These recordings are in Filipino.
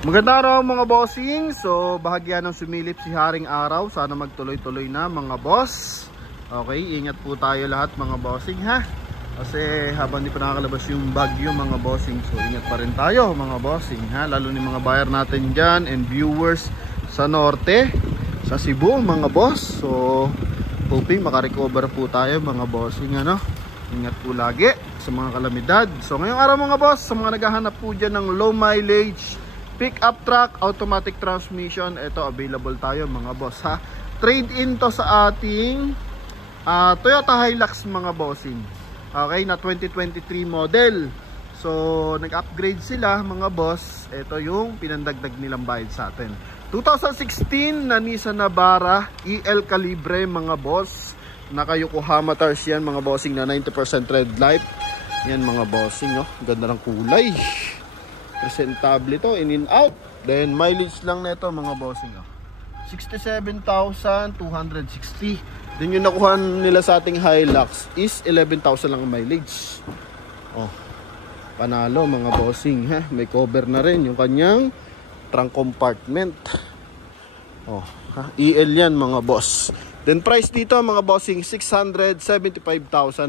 Magandang araw mga bossing. So bahagya ng sumilip si Haring Araw. Sana magtuloy-tuloy na mga boss. Okay, ingat po tayo lahat mga bossing ha. Kasi habang di pa nakakalabas yung bagyo mga bossing, so ingat pa rin tayo mga bossing ha. Lalo ni mga buyer natin dyan and viewers sa norte, sa Cebu mga boss. So hoping makarecover po tayo mga bossing ano. Ingat po lagi sa mga kalamidad. So ngayong araw mga boss, sa mga naghahanap po dyan ng low mileage pick up truck, automatic transmission, ito available tayo mga boss ha. Trade in to sa ating Toyota Hilux mga bossing. Okay, na 2023 model. So nag-upgrade sila mga boss. Ito yung pinandagdag nilang bayad sa atin. 2016 na Nissan Navara EL Calibre mga boss. Naka Yokohama tires yan mga bossing na 90% red light. Yan mga bossing no. Ganda ng kulay. Presentable ito, in and out. Then mileage lang nito mga bossing 67,260. Then yung nakuha nila sa ating Hilux is 11,000 lang ang mileage. Oh, panalo mga bossing ha. May cover na rin yung kanyang trunk compartment. Oh, ha? EL yan mga boss. Then price dito mga bossing 675,000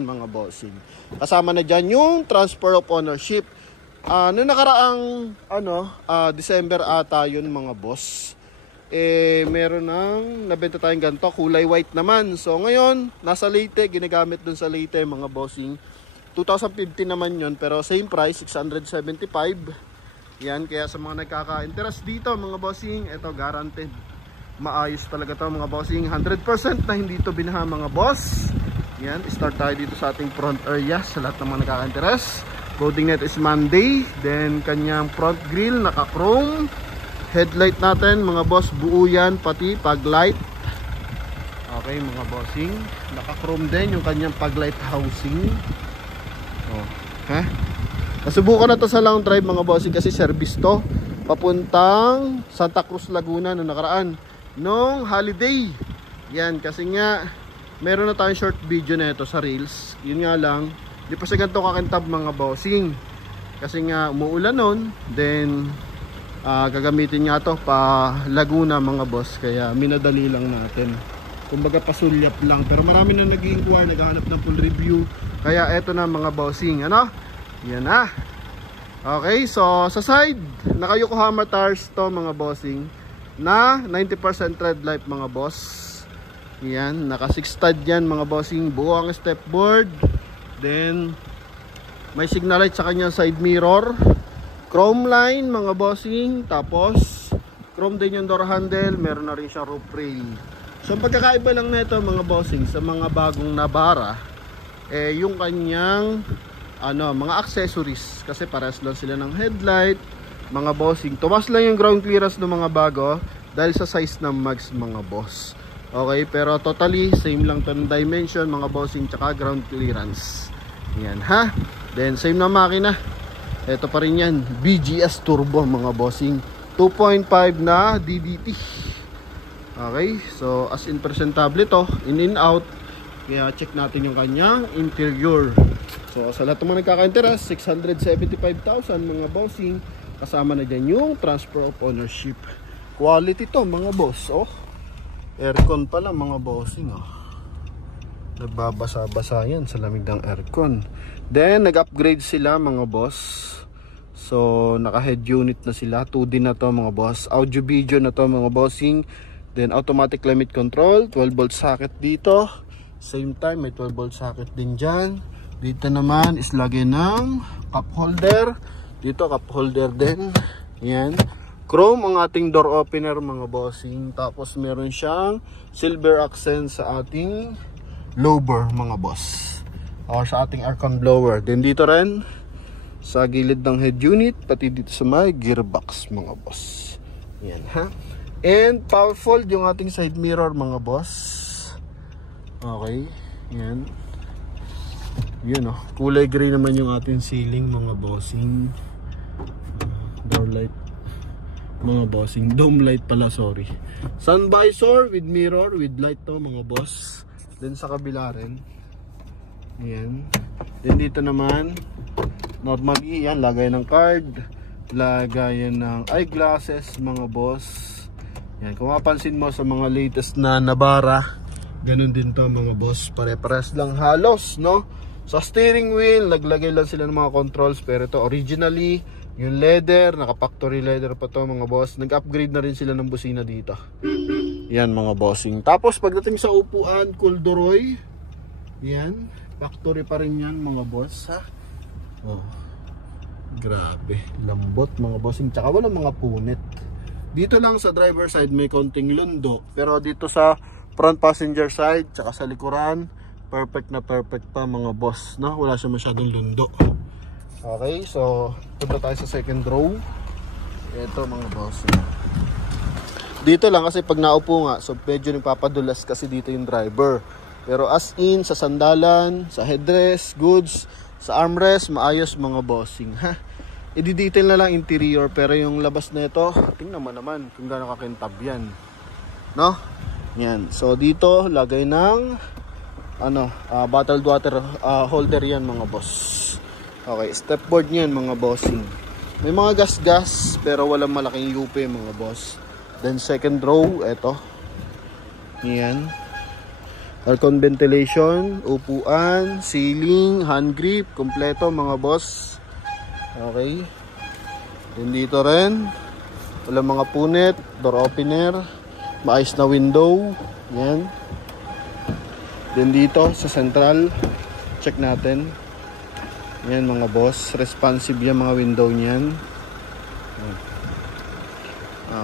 mga bossing. Kasama na dyan yung transfer of ownership. Noong nakaraang December ata yun mga boss, meron ng nabenta tayong ganito, kulay white naman. So ngayon nasa Leyte, ginagamit dun sa Leyte mga bossing. 2015 naman yun, pero same price 675. Yan, kaya sa mga nagkaka-interest dito mga bossing, ito guaranteed maayos talaga to mga bossing. 100% na hindi to binaha mga boss. Yan, start tayo dito sa ating front area sa lahat ng mga nagkaka-interest. Loading net is Monday. Then kanyang front grille naka-chrome. Headlight natin mga boss, buo yan, pati paglight. Okay mga bossing, naka-chrome din yung kanyang paglight housing. Oh, ha? Nasubukan na to sa long drive mga bossing kasi service to. Papuntang Santa Cruz, Laguna noong nakaraan. Nung holiday. Yan, kasi nga meron na tayong short video na ito sa Reels. Yun nga lang, di pa siya ganito kakintab mga bossing. Kasi nga umuulan nun. Then gagamitin nga to pa Laguna mga boss. Kaya minadali lang natin. Kumbaga pasulyap lang. Pero marami na nag-i-inquire, naghahanap ng full review. Kaya eto na mga bossing. Ano? Yan na. Okay, so sa side naka Yokohama tires to mga bossing na 90% red light mga boss. Yan, naka 6 stud yan mga bossing. Buo ang step board. Then may signal light sa kanyang side mirror, chrome line mga bossing, tapos chrome din yung door handle, meron na rin siyang roof rail. So ang pagkakaiba lang nito mga bossing sa mga bagong Navara, yung kanyang mga accessories, kasi parehas lang sila ng headlight mga bossing. Tumas lang yung ground clearance ng mga bago dahil sa size ng mags mga boss. Okay, pero totally same lang to ng dimension mga bossing, tsaka ground clearance. Yan ha. Then same na makina. Ito pa rin yan, BGS turbo mga bossing, 2.5 na DDT. Okay, so as in presentable to, in and out. Kaya check natin yung kanyang interior. So sa lahat ng mga nagkaka-interest, 675,000 mga bossing. Kasama na dyan yung transfer of ownership. Quality to mga boss. Oh, aircon pala mga bossing. Oh, nagbabasa-basa yan sa lamig ng aircon. Then nag-upgrade sila mga boss. So naka head unit na sila, 2D na to mga boss. Audio video na to mga bossing. Then automatic climate control, 12 volt socket dito. Same time may 12 volt socket din dyan. Dito naman is lagyan ng cup holder. Dito cup holder din. Yan, chrome ang ating door opener mga bossing. Tapos meron siyang silver accent sa ating lower mga boss, or sa ating aircon blower. Then dito rin sa gilid ng head unit, pati dito sa may gearbox mga boss. Yan ha. And powerful yung ating side mirror mga boss. Okay, yan. Yun kulay gray naman yung ating ceiling mga bossing. Door light mga bossing, dome light pala, sorry. Sun visor with mirror with light to mga boss. Then sa kabila rin, ayan. Then dito naman normally yan, lagay ng card. lagayan ng eyeglasses mga boss. Yan, kung mapansin mo sa mga latest na Navara, ganun din to mga boss, pare-pares lang halos, no? Sa steering wheel, naglagay lang sila ng mga controls, pero ito originally, yung leather, naka-factory leather pa to mga boss. Nag-upgrade na rin sila ng busina dito. Yan mga bossing. Tapos pagdating sa upuan, corduroy, yan, factory pa rin yan mga boss, ha? Oh, grabe, lambot mga bossing, tsaka walang mga punit. Dito lang sa driver side may konting lundo, pero dito sa front passenger side, tsaka sa likuran, perfect na perfect pa mga boss, no? Wala siya masyadong lundo. Okay, so punta tayo sa second row. Ito mga boss. Dito lang kasi pag naupo nga, so medyo nagpapadulas kasi dito yung driver. Pero as in, sa sandalan, sa headrest, goods, sa armrest, maayos mga bossing, ha? I-detail na lang interior, pero yung labas na ito, tingnan mo naman kung gaano kakintab yan, no? Yan, so dito lagay ng bottled water holder yan mga boss. Okay, stepboard niyan mga bossing. May mga gas-gas pero walang malaking UP mga boss. Then second row, eto. Yan. Aircon ventilation, upuan, ceiling, hand grip, kompleto mga boss. Okay. Then dito rin, walang mga punit, door opener, maayos na window. Yan. Then dito sa central, check natin. Yan mga boss, responsive yung mga window niyan.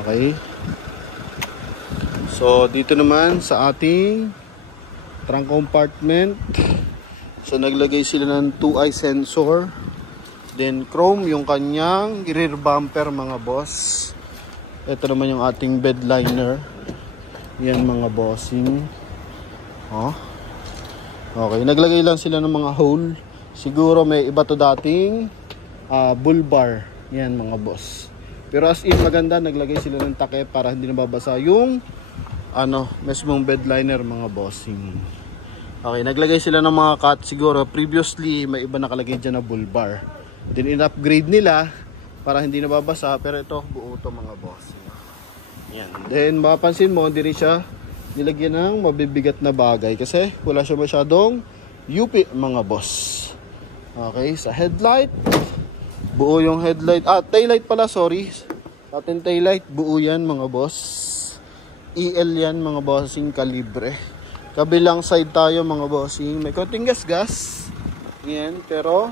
Okay. So dito naman sa ating trunk compartment, so naglagay sila ng 2-eye sensor. Then chrome yung kanyang rear bumper mga boss. Ito naman yung ating bed liner. Yan mga bossing. Oh. Okay, naglagay lang sila ng mga hole. Siguro may iba to dating bull bar. Yan mga boss. Pero as in maganda, naglagay sila ng takip para hindi nababasa yung mesmong bed liner mga bossing. Okay, naglagay sila ng mga cut. Siguro previously may iba nakalagay dyan na bull bar. Then in-upgrade nila para hindi nababasa. Pero ito buo to mga bossing. Yan. Then mapapansin mo, hindi rin siya nilagyan ng mabibigat na bagay kasi wala siya masyadong UP mga boss. Okay, sa headlight, buo yung headlight. Taillight pala, sorry. Ating taillight, buo yan mga boss. EL yan mga bossing, kalibre. Kabilang side tayo mga bossing, may konting gas-gas. Yan, pero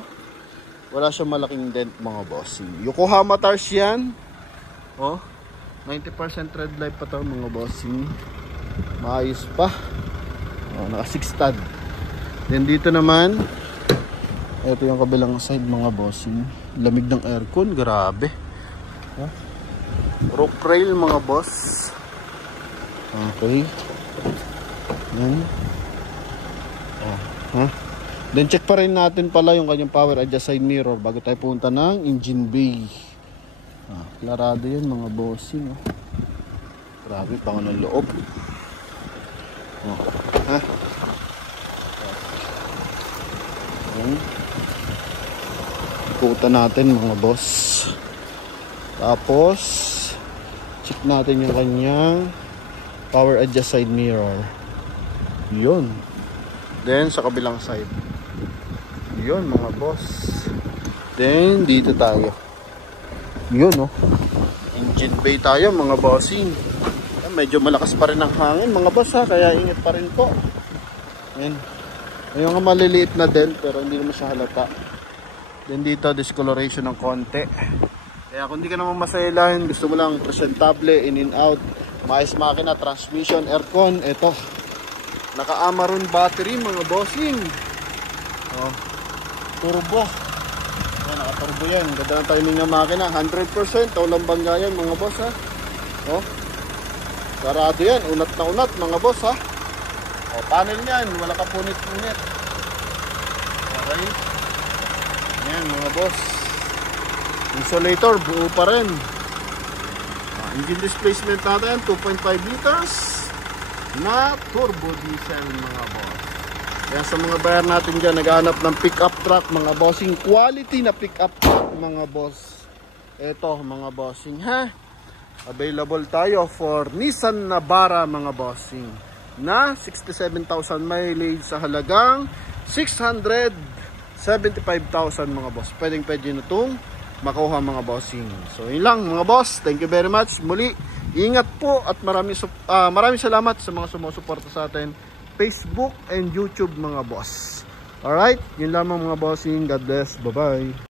wala siya malaking dent mga bossing. Yokohama tires yan. Oh, 90% red light pa to mga bossing. Maayos pa. Oh, naka 6 stud. Then dito naman, ito yung kabilang side mga bossing. Lamig ng aircon, grabe. Huh? Rock rail mga boss. Okay. Yan. Oh, huh? Then check pa rin natin pala yung kanyang power adjust side mirror bago tayo punta ng engine bay. Klarado yan mga bossing. Oh. Grabe, pango ng loob. Oh. Ha? Puta natin mga boss. Tapos check natin yung kanyang power adjust side mirror. Yun. Then sa kabilang side. Yun mga boss. Then dito tayo. Yun, oh. Engine bay tayo mga bossing. Medyo malakas pa rin ang hangin mga boss, ha, kaya ingat pa rin po. Yan. May mga maliliit na dent pero hindi naman siya halata. Then dito discoloration ng konti. Kaya kung hindi ka naman masailan, gusto mo lang presentable, in and out, maayos makina, transmission, aircon, eto. Naka-Amaron battery mga bossing. Oh. Turbo. Yan, naka-turbo yan. Ganda ng timing ng makina. 100%. Walang bangga yan mga boss, ha. Oh. Sarado yan. Unat na unat mga boss, ha. O, panel yan. Wala ka punit-punit. Okay. Yan mga boss. Insulator, buo pa rin. Engine displacement natin, 2.5 liters na turbo diesel mga boss. Kaya sa mga buyer natin dyan, naghahanap ng pick-up truck mga bossing. Quality na pick-up truck mga boss. Eto mga bossing ha. Available tayo for Nissan Navara mga bossing na 67,000 mileage sa halagang 675,000 mga boss. Pwede na itong makuha mga bossing. So yun lang mga boss. Thank you very much. Muli, ingat po at maraming salamat sa mga sumusuporta sa atin Facebook and YouTube mga boss. Alright, yun lamang mga bossing. God bless. Bye-bye.